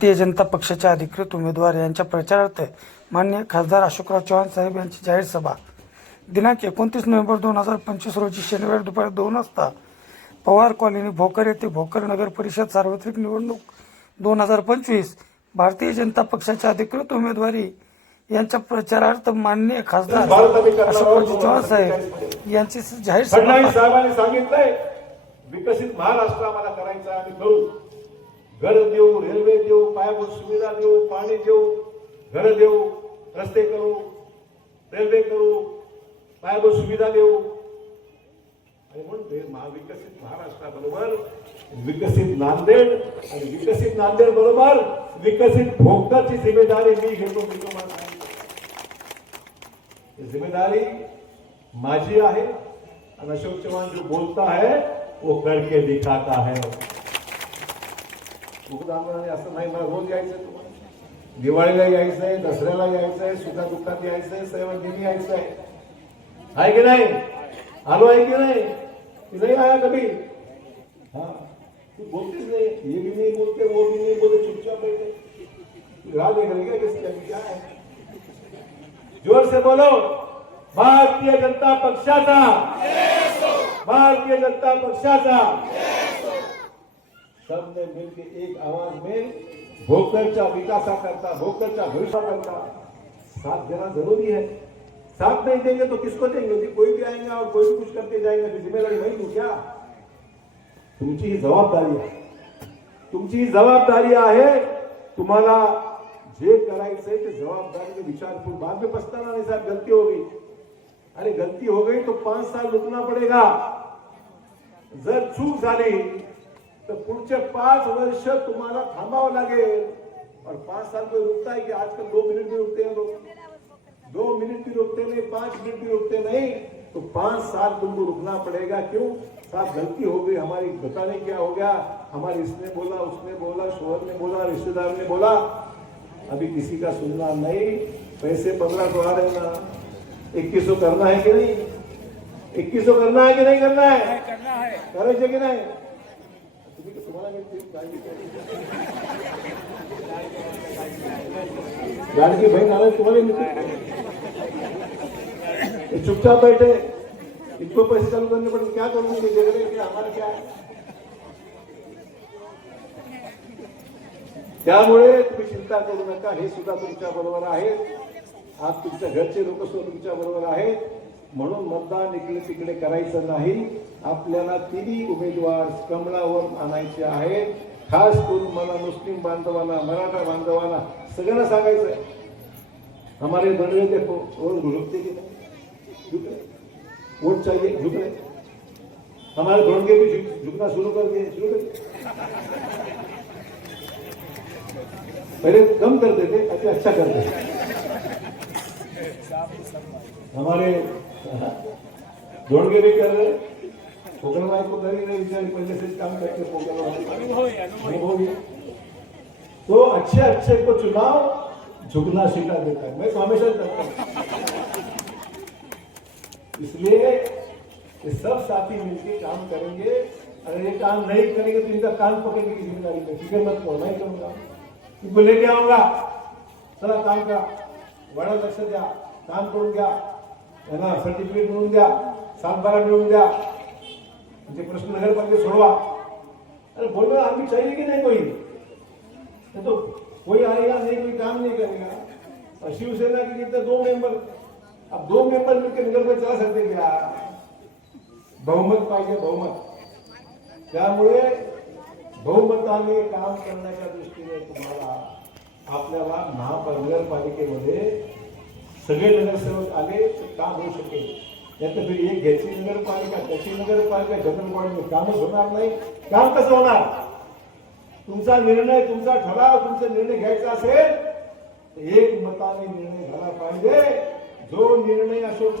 भारतीय जनता पक्षाचे अधिकृत उमेदवार यांच्या प्रचारार्थ माननीय खासदार अशोकराव चव्हाण साहेब यांची जाहीर सभा दिनांक 29 नोव्हेंबर 2025 रोजी शनिवारी दुपारी 2 वाजता पवार कॉलनी भोकर येथे भोकर नगर परिषद सार्वत्रिक निवडणूक 2025 भारतीय जनता पक्षाचे अधिकृत उमेदवारी यांच्या प्रचारार्थ माननीय खासदार अशोकराव चव्हाण साहेब यांची जाहीर फडणवीस साहेबांनी सांगितलंय विकसित महाराष्ट्र आम्हाला करायचा आहे, आम्ही करू. घर देऊ, रेल्वे देऊ, पायाभूत सुविधा देऊ, पाणी देऊ, घर देऊ, रस्ते करू, रेल्वे करू, पायाभूत सुविधा देऊ. आणि म्हणते विकसित महाराष्ट्राबरोबर विकसित नांदेड आणि विकसित नांदेड बरोबर विकसित भोकरची जिम्मेदारी मी घेतो. मी तुम्हाला जिम्मेदारी माझी आहे आणि अशोक चव्हाण जो बोलता है वो करके दिखाता है. असं नाही, मला रोज यायचंय, तुम्हाला दिवाळीला यायचंय, दसऱ्याला यायचंय, सुखा दुःखात यायचंय, सैवंतीने यायचंय. आहे की नाही? आलो आहे की नाही? नहीं आया कभी? हाँ, तू बोलतीच नहीं, ये भी नहीं बोलते, वो भी नहीं बोलते, चुपचाप बैठे. राह देख रही है किसकी क्या है? जोर से बोलो, भारतीय जनता पक्षाचा, भारतीय जनता पक्षाचा. सबने मिलकर एक आवाज में भोकरच्या विकासाकरता, भोकरच्या भविष्याकरता साथ देना जरूरी है. साथ नहीं देंगे तो किसको देंगे? कोई भी आएंगे और कोई भी कुछ करते जाएंगे तो जिम्मेदारी वही लू क्या? तुमची ही जबाबदारी आहे, तुमची ही जबाबदारी आहे. तुम्हाला जे करायचंय ते जबाबदारीने विचारपूर्वक. बाद में पछताना नहीं साहब, गलती हो गई. अरे गलती हो गई तो 5 साल रुकना पड़ेगा. जर चूक झाली तर पुढचे 5 वर्ष तुम्हाला थांबावं लागेल. और 5 साल कोई रुकता है कि आजकल 2 मिनट भी रुकते हैं लोग. 2 मिनट भी रुकते नहीं, 5 मिनट भी रुकते नहीं. तो 5 साल तुमको रुकना पड़ेगा. क्यों? साहब गलती हो गई हमारी, पता नहीं क्या हो गया, हमारे इसने बोला, उसने बोला, शोहर ने बोला, रिश्तेदार ने बोला. अभी किसी का सुनना नहीं. पैसे 1500 आ रहे ना, 2100 करना है कि नहीं? 2100 करना है कि नहीं करना है? करायचे की नाही? तुम्हाला गाड़ी की बहन आना तुम्हारे चुपचाप बैठे. इनको पैसे चालू करने पड़े, क्या करूंगे? देख रहे हैं कि हमारा क्या है. त्यामुळे तुम्ही चिंता करू नका. हे सुद्धा तुमच्या बरोबर आहे. आज तुमच्या घरचे लोक सुद्धा तुमच्या बरोबर आहेत. म्हणून मतदान इकडे तिकडे करायचं नाही. आपल्याला तिन्ही उमेदवार कमळावर आणायचे आहेत. खास करून मला मुस्लिम बांधवांना, मराठा बांधवांना सगळ्यांना सांगायचं आहे, हमारे बनवे थे और झुकते की नहीं? झुक रहे. वोट चाहिए, झुक रहे. हमारे ढोंगे भी झुकना शुरू कर दिए, शुरू कर. पहले कम करते थे, अभी अच्छा करते थे. हमारे ढोंगे भी कर रहे, पोकलवाई को कर ही नहीं, विचार पहले से काम करके पोकलवाई. तो अच्छे अच्छे को चुनाव झुकना सिखा देता है. मैं तो हमेशा करता हूं. इसलिए ये सब साथी मिलकर काम करेंगे. अगर ये काम नहीं करेंगे तो इनका कान पकड़ने की जिम्मेदारी है. फिक्र मत करो, नहीं करूंगा, इनको लेके आऊंगा. चला काम करा, बड़ा लक्ष द्या, काम करून घ्या, त्यांना सर्टिफिकेट मिळवून द्या, सातबारा मिळवून द्या, म्हणजे प्रश्न नगरपालिका सोडवा. अरे बोलना आदमी चाहिए कि नहीं? कोई तो कोई आएगा नहीं, कोई काम नहीं करेगा. और शिवसेना के कितने 2 मेंबर, अब 2 मेंबर मिलकर नगर में चला सकते क्या? बहुमत पाहिजे, बहुमत. त्यामुळे बहुमताने काम करण्याच्या दृष्टीने तुम्हाला आपल्याला महानगरपालिकेमध्ये सगळे नगरसेवक आले तर काम होऊ शकेल. यात फिर एक घ्यायची नगरपालिका, त्याची नगरपालिका, जनरल बॉडी कामच होणार नाही. काम कसं होणार? तुमचा निर्णय, तुमचा ठराव, तुमचा निर्णय घ्यायचा असेल तर एक मताने निर्णय झाला पाहिजे. जो निर्णय अशोक